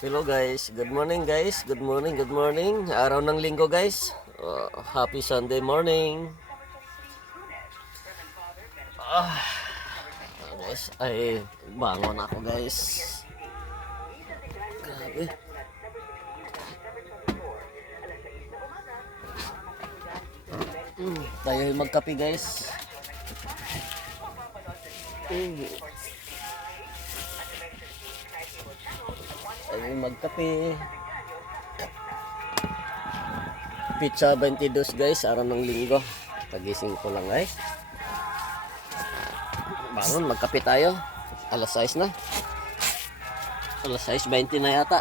Hello guys, good morning guys, good morning. Araw ng linggo guys. Happy Sunday morning. Guys, ay bangon ako guys. Grabe. Tayo magkape guys. Tayo magkape. Pizza 22 guys, araw ng linggo. Pagising ko lang guys. Bangon, magkape tayo. Alas 6 na. Alas 6:20 na yata.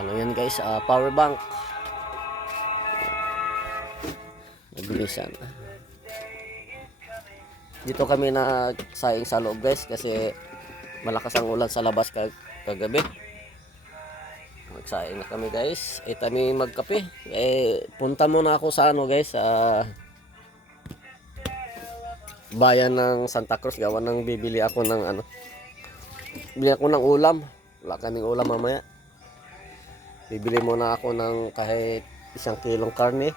Ano yan guys, power bank. Nabilisan. Dito kami na saing sa loob guys kasi malakas ang ulan sa labas kagabi. Magsaing na kami guys. Kami magkape. Punta muna ako sa ano guys, bayan ng Santa Cruz. Gawa ng bibili ako ng ano. Bili ako ng ulam. Wala kaming ulam mamaya. Bibili muna ako ng kahit 1 kilong karne.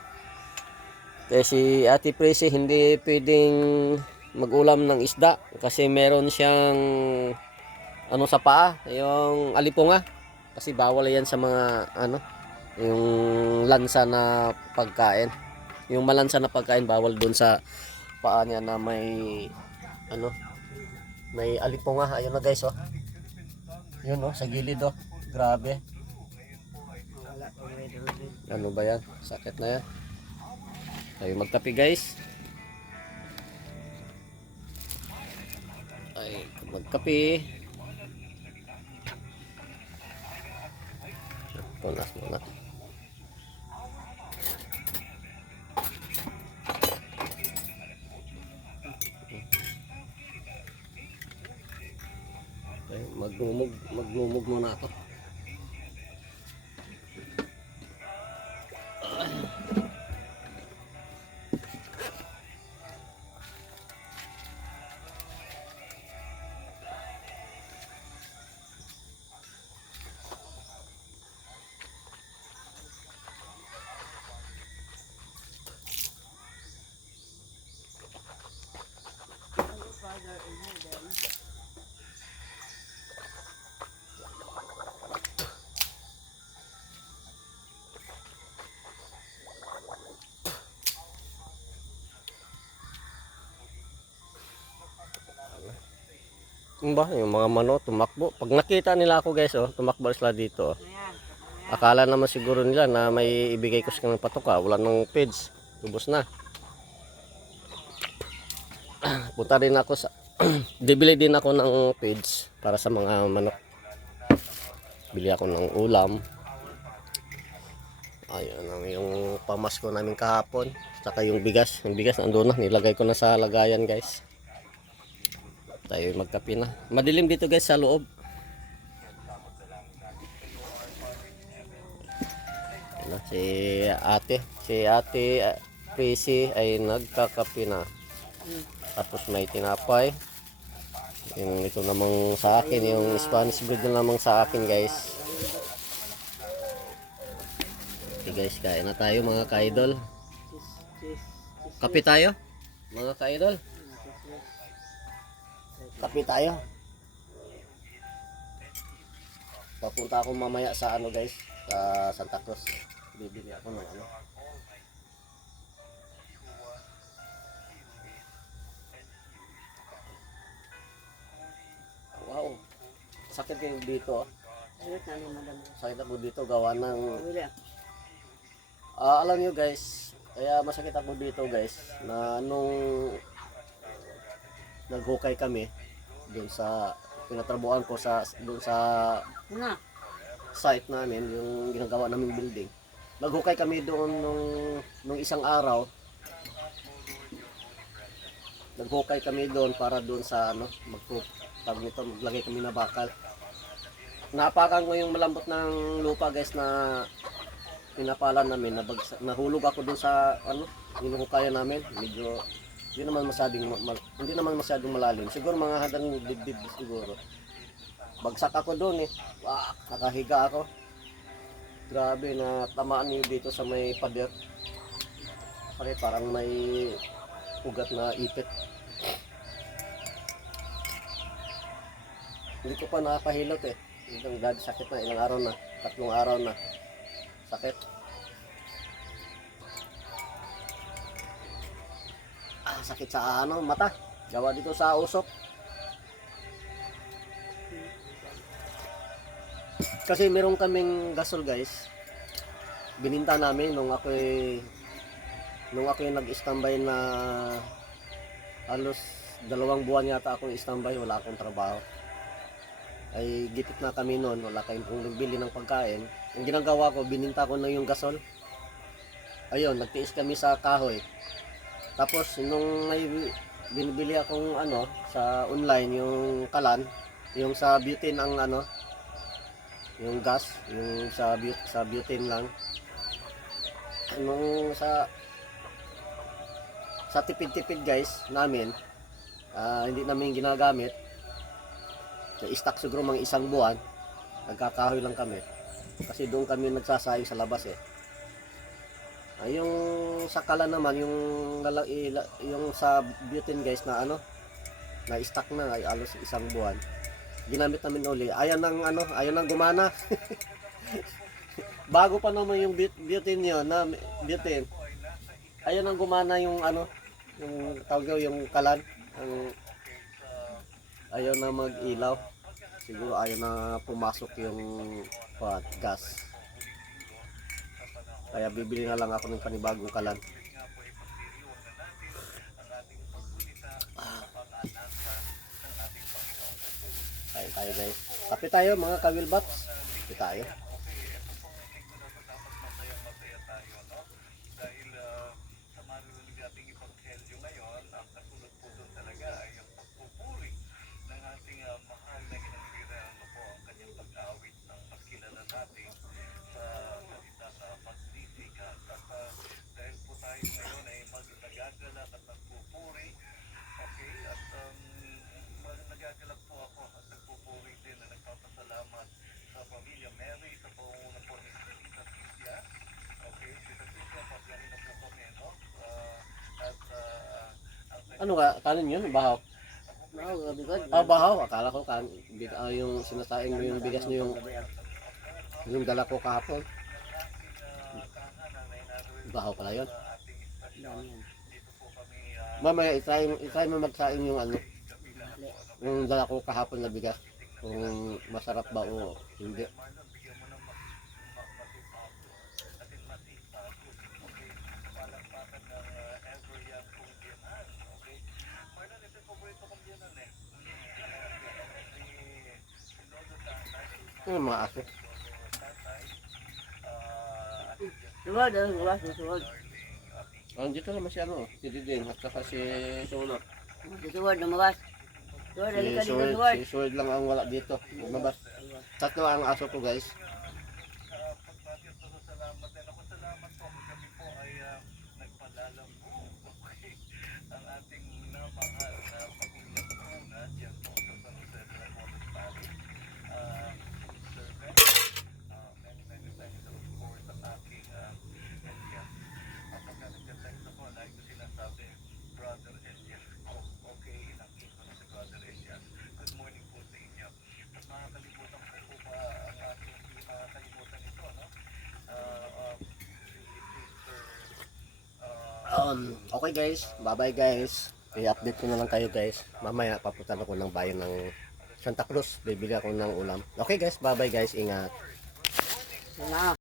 Kasi Ate Prissy hindi pwedeng mag-ulam ng isda kasi meron siyang ano sa paa, yung alipunga. Kasi bawal yan sa mga ano, yung lansa na pagkain. Yung malansa na pagkain bawal doon sa paa niya na may ano, may alipunga. Ayun na guys oh. Yun oh, sa gilid oh. Grabe. Ano ba yan? Sakit na yan. Tayo magkape guys. Ay, magkape. Punas muna. Ay, maglumog muna ako. Yung ba, yung mga mano tumakbo. Pag nakita nila ako guys, oh, tumakbo sila dito. Oh. Akala naman siguro nila na may ibigay ko sa kanilang patoka. Wala nang feeds. Lubos na. Punta din ako sa bibili din ako ng feeds para sa mga manok. Bili ako ng ulam. Ayun ang yung pamasko namin kahapon. Saka yung bigas. Yung bigas nandoon na. Nilagay ko na sa lagayan guys. Tayo magkape na. Madilim dito guys sa loob. Ano, si ate Prissy ay nagkakape na. Tapos may tinapay. Yung ito namang sa akin, yung Spanish bread na namang sa akin guys. Okay guys, kain na tayo mga ka-idol. Kape tayo mga ka-idol. Kape tayo. Papunta ako mamaya sa ano guys, sa Santa Cruz. Bibili ako ng ano. Wow. Sakit kayo dito. Sakit ako dito gawa ng alam nyo guys, kaya masakit ako dito guys na nung naghukay kami doon sa pinatrabuhan ko doon sa site namin, yung ginagawa naming building. Naghukay kami doon nung isang araw. Naghukay kami doon para doon sa ano, maglagay kami na bakal. Napakan ko yung malambot ng lupa guys na pinapalan namin, nahulog ako dun sa ano, hinuhukayan namin. Medyo hindi naman masyadong malalim. Siguro mga hadang dibdib siguro. Bagsak ako doon eh. Wah, nakahiga ako. Grabe na tamaan niyo dito sa may pader. Kasi parang may ugat na ipit. Hindi ko pa nakapahilot eh. Hanggang dati sakit na, ilang araw na. 3 araw na. Sakit. Sakit sa ano, mata. Gawa dito sa usok. Kasi meron kaming gasol guys. Bininta namin nung ako'y nag-standby na halos 2 buwan yata akong standby, wala akong trabaho. Ay gipit na kami noon, wala kayong bili ng pagkain. Ang ginagawa ko, bininta ko na yung gasol. Ayun, nagtiis kami sa kahoy. Tapos nung may binibili akong ano sa online yung kalan, yung sa butane ang ano, yung gas, yung sa butane lang. Nung sa tipid-tipid guys namin, hindi namin ginagamit. So, stock siguro mga 1 buwan, nagkakahoy lang kami. Kasi doon kami nagsasayang sa labas eh. Yung sa kala naman, yung sa butane guys na ano, na stock na ay alos 1 buwan. Ginamit namin uli. Ayaw nang gumana. Bago pa naman yung butane yun, na butane. Ayaw nang gumana yung ano, yung tawag yung kalan. Ayaw na mag-ilaw. Siguro ayaw na pumasok yung gas. Kaya bibili na lang ako ng panibagong kalan. Tayo guys. Kape tayo mga kawilbats. Kape tayo. Ano ka? Kanin yun? Bahaw? Bahaw. Akala ko yung sinasaing mo yung bigas nyo yung dala ko kahapon. Bahaw pala yun. Mamaya, itry mo magsaing yung ano, yung dala ko kahapon na bigas. Kung masarap ba o hindi. Mga aso. Suwad. Dito naman si ano, si Diding at saka si Suno. Suwad, lumabas. Suwad, halika dito, Suwad. Si Suwad lang ang wala dito. Lumabas. 3 ang aso ko guys. Okay guys, bye-bye guys. I-update ko na lang kayo guys. Mamaya papunta ako ng bayan ng Santa Cruz. Bibili ako ng ulam. Okay guys, bye-bye guys. Ingat. Sana.